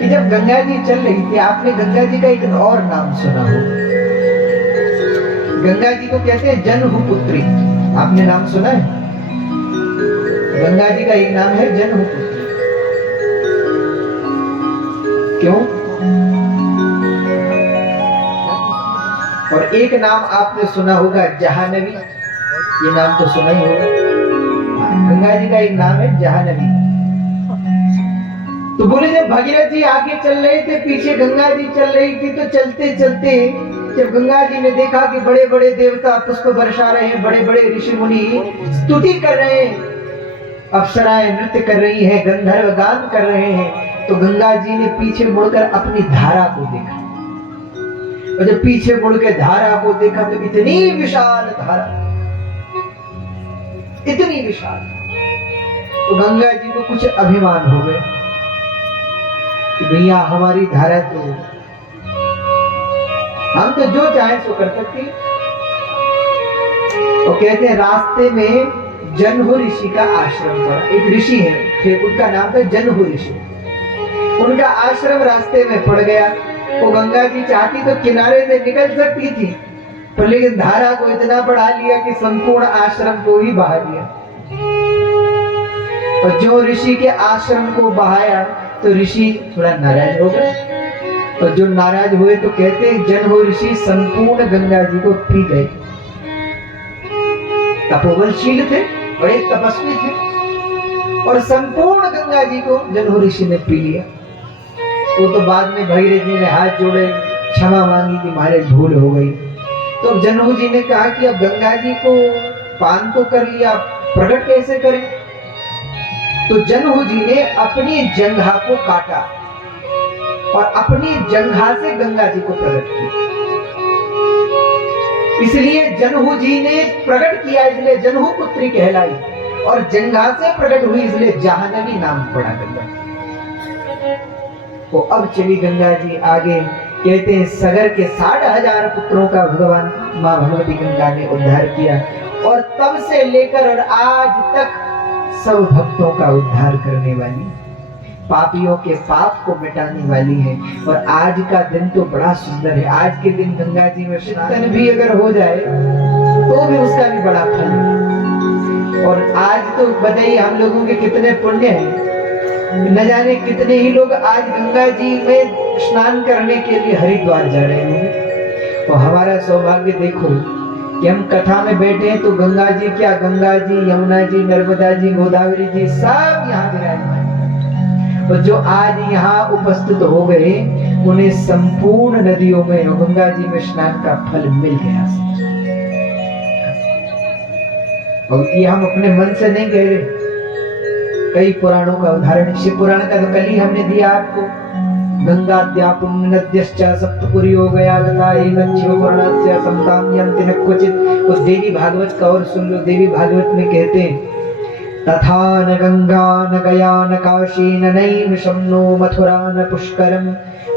कि जब गंगा जी चल रही थी, आपने गंगा जी का एक और नाम सुना हो। गंगा जी को कहते हैं जनहुपुत्री। आपने नाम सुना है? गंगा जी का एक नाम है जनहुपुत्री। क्यों? और एक नाम आपने सुना होगा जहानवी। ये नाम तो सुना ही होगा। गंगा जी का एक नाम है जहानवी। तो बोले जब भगीरथ जी आगे चल रहे थे, पीछे गंगा जी चल रही थी, तो चलते चलते जब गंगा जी ने देखा कि बड़े बड़े देवता पुष्प बरसा रहे हैं, बड़े बड़े ऋषि मुनि स्तुति कर रहे हैं, अप्सराएं नृत्य कर रही हैं, गंधर्व गान कर रहे हैं, तो गंगा जी ने पीछे मुड़कर अपनी धारा को देखा। और जब पीछे मुड़ के धारा को देखा तो इतनी विशाल धारा, इतनी विशाल, तो गंगा जी को कुछ अभिमान हो गया कि भैया हमारी धारा तो, हम तो जो चाहे सो कर सकते। तो कहते हैं रास्ते में जनहु ऋषि का आश्रम पड़ा। एक ऋषि है, फिर उनका नाम था जनहु ऋषि। उनका आश्रम रास्ते में पड़ गया। वो गंगा जी चाहती तो किनारे से निकल सकती थी, पर लेकिन धारा को इतना बढ़ा लिया कि संपूर्ण आश्रम को ही बहा दिया। और जो ऋषि के आश्रम को बहाया तो ऋषि थोड़ा नाराज हो गए। और जो नाराज हुए तो कहते हैं जनहु ऋषि संपूर्ण गंगा जी को पी गए। तपोबलशील थे, बड़े तपस्वी थे, और संपूर्ण गंगा जी को जनहु ऋषि ने पी लिया। तो बाद में भगीरथ जी ने हाथ जोड़े, क्षमा मांगी कि महाराज भूल हो गई। तो जनहु जी ने कहा कि अब गंगा जी को पान तो कर लिया, प्रकट कैसे करें? तो जनहु जी ने अपनी जंघा को काटा और अपनी जंघा से गंगा जी को प्रकट किया। इसलिए जनहु जी ने प्रकट किया, इसलिए जनहु पुत्री कहलाई, और जंघा से प्रकट हुई इसलिए जाह्नवी नाम पड़ा गंगा। तो अब चली गंगा जी आगे। कहते हैं सगर के 60,000 पुत्रों का भगवान मां भगवती गंगा ने उद्धार किया, और तब से लेकर और आज तक सब भक्तों का उद्धार करने वाली, पापियों के पाप को मिटाने वाली है। और आज का दिन तो बड़ा सुंदर है। आज के दिन गंगा जी में स्नान भी अगर हो जाए तो भी उसका भी बड़ा फल है। और आज तो बताइए हम लोगों के कितने पुण्य हैं, न जाने कितने ही लोग आज गंगा जी में स्नान करने के लिए हरिद्वार जा रहे होंगे। और हमारा सौभाग्य देखो कि हम कथा में बैठे हैं तो गंगा जी क्या, गंगा जी, यमुना जी, नर्मदा जी, गोदावरी जी सब यहाँ विराजमान। और जो आज यहाँ उपस्थित हो गए उन्हें संपूर्ण नदियों में गंगा जी में स्नान का फल मिल गया। और ये हम अपने मन से नहीं कह रहे, कई पुराणों का उदाहरण, शिव पुराण का तो कल ही हमने दिया आपको। गंगा पुण्य नद्यश्च सप्तपुर्यो गया गता एकं शिव पुराणस्य समताम यन्ति न क्वचित्। वो देवी भागवत का और सुन लो। देवी भागवत में कहते हैं तथा न गंगा न गया न काशी न नैमिषं नो मथुरा न पुष्करम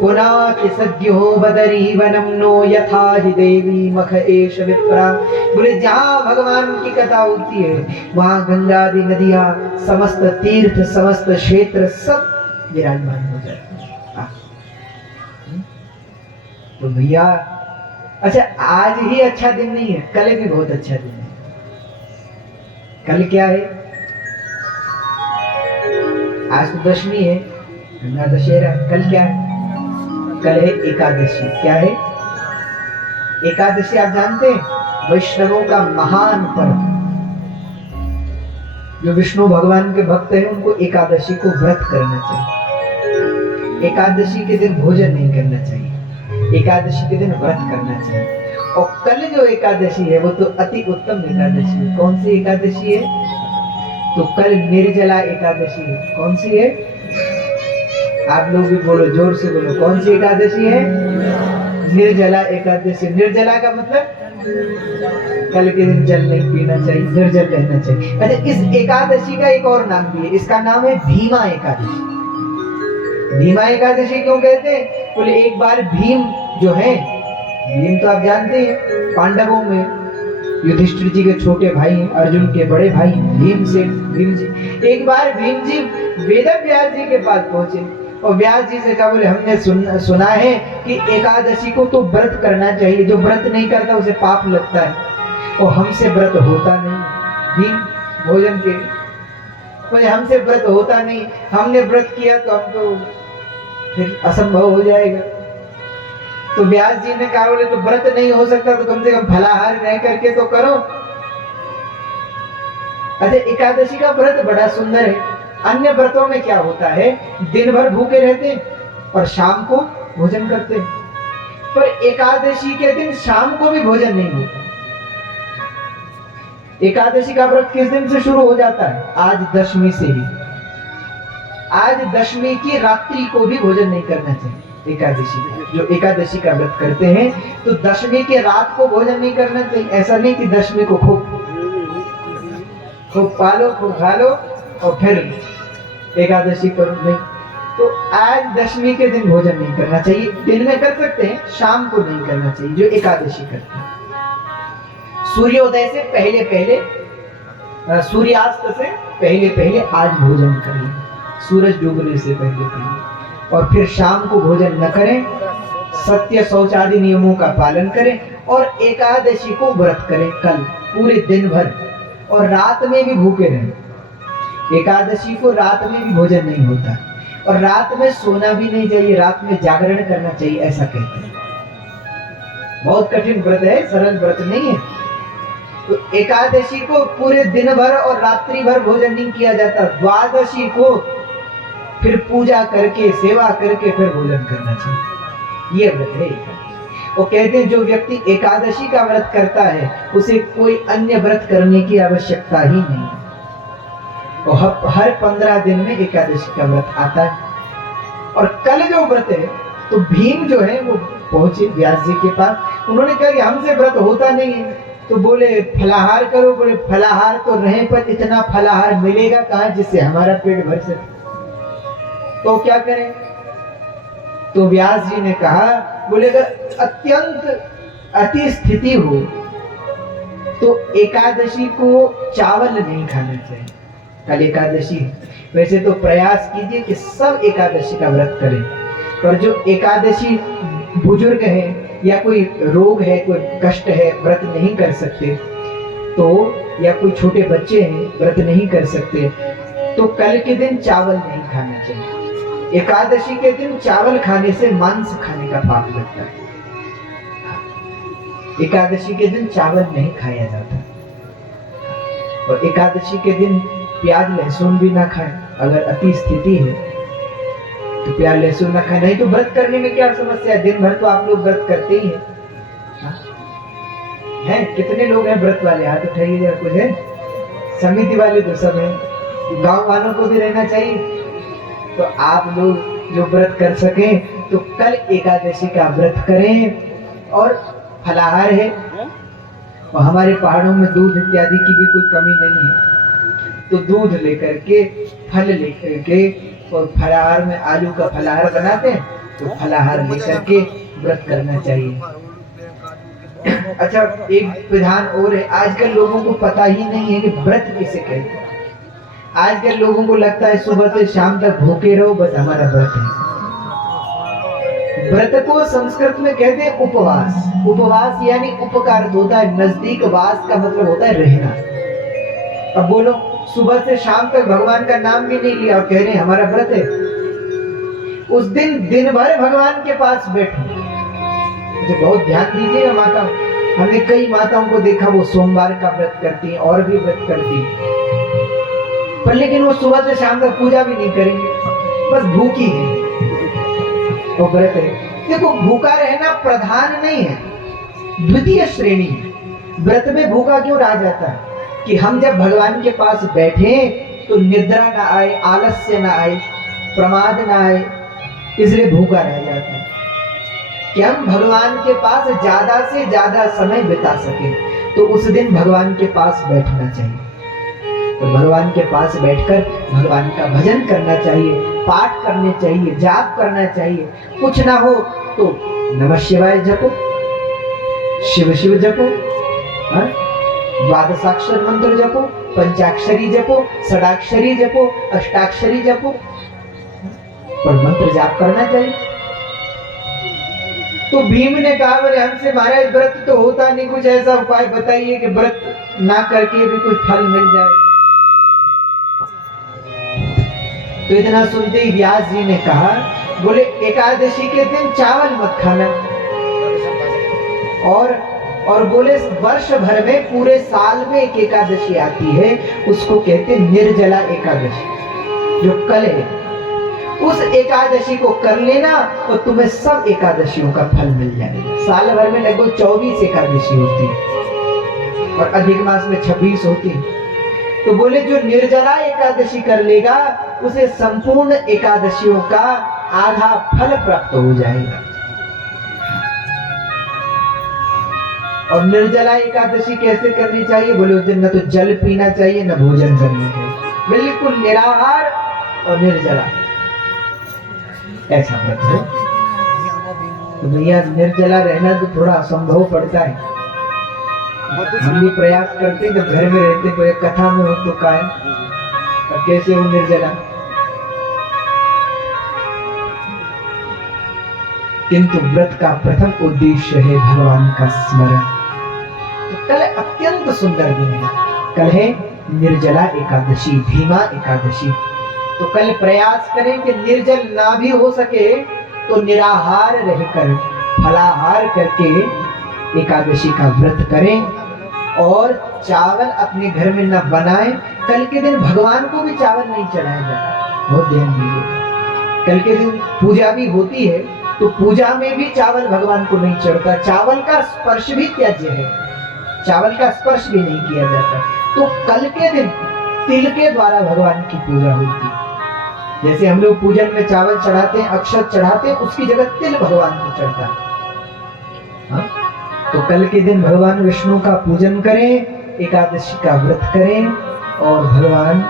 पुनाति सद्यो बदरी वनम नो यथा हि देवी मख एष विप्रा। बोले जहाँ भगवान की कथा होती है वहाँ गंगा आदि नदियाँ, समस्त तीर्थ, समस्त क्षेत्र सब विराजमान हो जाते हैं। तो भैया अच्छा, आज ही अच्छा दिन नहीं है, कल भी बहुत अच्छा दिन है। कल क्या है? आज तो दशमी है, गंगा दशहरा। कल क्या है? कल है एकादशी। क्या है एकादशी? आप जानते हैं वैष्णवों का महान पर्व। जो विष्णु भगवान के भक्त हैं उनको एकादशी को व्रत करना चाहिए। एकादशी के दिन भोजन नहीं करना चाहिए, एकादशी के दिन व्रत करना चाहिए। और कल जो एकादशी है वो तो अति उत्तम एकादशी है। कौन सी एकादशी है? तो कल निर्जला एकादशी है। कौन सी है? आप लोग भी बोलो, जोर से बोलो, कौन सी एकादशी है? निर्जला एकादशी। निर्जला का मतलब कल के दिन जल नहीं पीना चाहिए, निर्जल रहना चाहिए। अच्छा, इस एकादशी का एक और नाम भी है, इसका नाम है भीमा एकादशी। भीमा एकादशी क्यों कहते हैं? बोले एक बार भीम जो है, भीम तो आप जानते हैं पांडवों में युधिष्ठिर जी के छोटे भाई हैं, अर्जुन के बड़े भाई भीम जी। एक बार भीम जी वेद व्यास जी के पास पहुंचे और व्यास जी से कहा, बोले हमने सुना है कि एकादशी को तो व्रत करना चाहिए, जो व्रत नहीं करता उसे पाप लगता है, और हमसे व्रत होता नहीं दिन भोजन के। बोले हमसे व्रत होता नहीं, हमने व्रत किया तो हमको फिर असंभव हो जाएगा। तो व्यास जी ने कहा, बोले तो व्रत नहीं हो सकता तो कम से कम फलाहार रह करके तो करो। अच्छा, एकादशी का व्रत बड़ा सुंदर है। अन्य व्रतों में क्या होता है, दिन भर भूखे रहते हैं और शाम को भोजन करते हैं, पर एकादशी के दिन शाम को भी भोजन नहीं होता। एकादशी का व्रत किस दिन से शुरू हो जाता है? आज दशमी से ही। आज दशमी की रात्रि को भी भोजन नहीं करना चाहिए। एकादशी, जो एकादशी का व्रत करते हैं तो दशमी के रात को भोजन नहीं करना चाहिए। ऐसा नहीं कि दशमी को खूब पालो, खूब खा लो और फिर एकादशी करो, नहीं। तो आज दशमी के दिन भोजन नहीं करना चाहिए। दिन में कर सकते हैं, शाम को नहीं करना चाहिए जो एकादशी करते हैं। सूर्योदय से पहले पहले, सूर्यास्त से पहले पहले आज भोजन करें, सूरज डूबने से पहले पहले, और फिर शाम को भोजन न करें। सत्य शौचादि नियमों का पालन करें और एकादशी को व्रत करें कल पूरे दिन भर, और रात में भी भूखे रहें। एकादशी को रात में भी भोजन नहीं होता, और रात में सोना भी नहीं चाहिए, रात में जागरण करना चाहिए, ऐसा कहते हैं। बहुत कठिन व्रत है, सरल व्रत नहीं है। तो एकादशी को पूरे दिन भर और रात्रि भर भोजन नहीं किया जाता। द्वादशी को फिर पूजा करके, सेवा करके फिर भोजन करना चाहिए। ये व्रत है एकादशी। वो कहते हैं जो व्यक्ति एकादशी का व्रत करता है उसे कोई अन्य व्रत करने की आवश्यकता ही नहीं है। और हर 15 दिन में एकादशी का व्रत आता है। और कल जो व्रत है, तो भीम जो है वो पहुंचे व्यास जी के पास। उन्होंने कहा कि हमसे व्रत होता नहीं है, तो बोले फलाहार करो। बोले फलाहार तो रहे, पर इतना फलाहार मिलेगा कहाँ जिससे हमारा पेट भर सके, तो क्या करें? तो व्यास जी ने कहा, बोले अगर अत्यंत अति स्थिति हो तो एकादशी को चावल नहीं खाना चाहिए। कल एकादशी है, वैसे तो प्रयास कीजिए कि सब एकादशी का व्रत करें, पर जो एकादशी बुजुर्ग है या कोई रोग है, कोई कष्ट है, व्रत नहीं कर सकते, तो या कोई छोटे बच्चे हैं व्रत नहीं कर सकते, तो कल के दिन चावल नहीं खाना चाहिए। एकादशी के दिन चावल खाने से मांस खाने का पाप लगता है। एकादशी के दिन चावल नहीं खाया जाता, और एकादशी के दिन प्याज लहसुन भी ना खाएं। अगर अति स्थिति है तो प्याज लहसुन ना खाएं। नहीं तो व्रत करने में क्या समस्या है? दिन भर तो आप लोग व्रत करते ही हैं। कितने लोग हैं व्रत वाले? हाथ उठाइए जरा। कुछ है? समिति वाले तो सब हैं। गांव वालों को भी रहना चाहिए। तो आप लोग जो व्रत कर सके तो कल एकादशी का व्रत करें। और फलाहार है, और हमारे पहाड़ों में दूध इत्यादि की भी कोई कमी नहीं है, तो दूध लेकर के, फल लेकर के, और फलाहार में आलू का फलाहार बनाते हैं, तो फलाहार लेकर के व्रत करना चाहिए। अच्छा, एक विधान और है। आजकल लोगों को पता ही नहीं है कि व्रत किसे कहते हैं। आजकल लोगों को लगता है सुबह से शाम तक भूखे रहो, बस हमारा व्रत है। व्रत को संस्कृत में कहते हैं उपवास। उपवास यानी उपकार होता है नजदीक, वास का मतलब होता है रहना। अब बोलो, सुबह से शाम तक भगवान का नाम भी नहीं लिया और कह रहे हमारा व्रत है। उस दिन दिन भर भगवान के पास बैठो। मुझे बहुत ध्यान दीजिएगा माता, हमने कई माताओं को देखा वो सोमवार का व्रत करती हैं और भी व्रत करती हैं, पर लेकिन वो सुबह से शाम तक पूजा भी नहीं करेंगे, बस भूखी है। वो व्रत है। देखो, भूखा रहना प्रधान नहीं है, द्वितीय श्रेणी है। व्रत में भूखा क्यों रहा जाता है कि हम जब भगवान के पास बैठे तो निद्रा ना आए, आलस्य ना आए, प्रमाद ना आए, इसलिए भूखा रह जाता है कि हम भगवान के पास ज्यादा से ज्यादा समय बिता सके। तो उस दिन भगवान के पास बैठना चाहिए। तो भगवान के पास बैठकर भगवान का भजन करना चाहिए, पाठ करने चाहिए, जाप करना चाहिए। कुछ ना हो तो नमः शिवाय जपो, शिव शिव जपो, द्वादशाक्षर मंत्र जपो, पंचाक्षरी जपो, षडाक्षरी जपो, अष्टाक्षरी जपो। पर मंत्र जाप करना चाहिए। तो भीम ने कहा, बोले हमसे महाराज व्रत तो होता नहीं, कुछ ऐसा उपाय बताइए कि व्रत ना करके भी कुछ फल मिल जाए। तो इतना सुनते ही व्यास जी ने कहा, बोले एकादशी के दिन चावल मत खाना, और बोले वर्ष भर में पूरे साल में एक एकादशी आती है, उसको कहते निर्जला एकादशी, जो कल है। उस एकादशी को कर लेना तो तुम्हें सब एकादशियों का फल मिल जाएगा। साल भर में लगभग 24 एकादशी होती है और अधिक मास में 26 होती है। तो बोले जो निर्जला एकादशी कर लेगा उसे संपूर्ण एकादशियों का आधा फल प्राप्त हो जाएगा। और निर्जला एकादशी कैसे करनी चाहिए? बोले उस दिन न तो जल पीना चाहिए न भोजन करना चाहिए, बिल्कुल निराहार और निर्जला, ऐसा व्रत है। तो भैया निर्जला रहना तो थोड़ा असंभव पड़ता है। हम भी प्रयास करते जब घर में रहते, कोई कथा में हो तो का है, और कैसे हो निर्जला। किंतु व्रत का प्रथम उद्देश्य है भगवान का स्मरण। तो कल अत्यंत सुंदर दिन है, कल है निर्जला एकादशी, भीमा एकादशी। तो कल प्रयास करें कि निर्जल ना भी हो सके तो निराहार रहकर फलाहार करके एकादशी का व्रत करें, और चावल अपने घर में न बनाएं। कल के दिन भगवान को भी चावल नहीं चढ़ाया जाता, बहुत ध्यान दीजिए। कल के दिन पूजा भी होती है तो पूजा में भी चावल भगवान को नहीं चढ़ता। चावल का स्पर्श भी त्याज्य है, चावल का स्पर्श भी नहीं किया जाता। तो कल के दिन तिल के द्वारा भगवान की पूजा होती है। जैसे हम लोग पूजन में चावल चढ़ाते हैं, अक्षत चढ़ाते हैं, उसकी जगह तिल भगवान को चढ़ता है। तो कल के दिन भगवान विष्णु का पूजन करें, एकादशी का व्रत करें और भगवान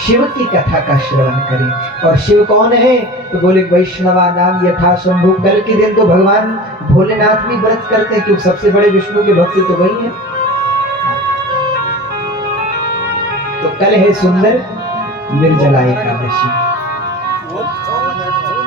शिव की कथा का श्रवण करें। और शिव कौन है? तो बोले वैष्णवा नाम यथा शंभु। कल के दिन तो भगवान भोलेनाथ भी व्रत करते हैं, क्योंकि सबसे बड़े विष्णु के भक्त तो वही है। तो कल है सुंदर निर्जला एकादशी।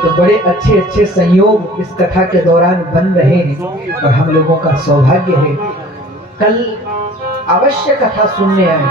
तो बड़े अच्छे अच्छे संयोग इस कथा के दौरान बन रहे हैं और हम लोगों का सौभाग्य है कल अवश्य कथा सुनने आए।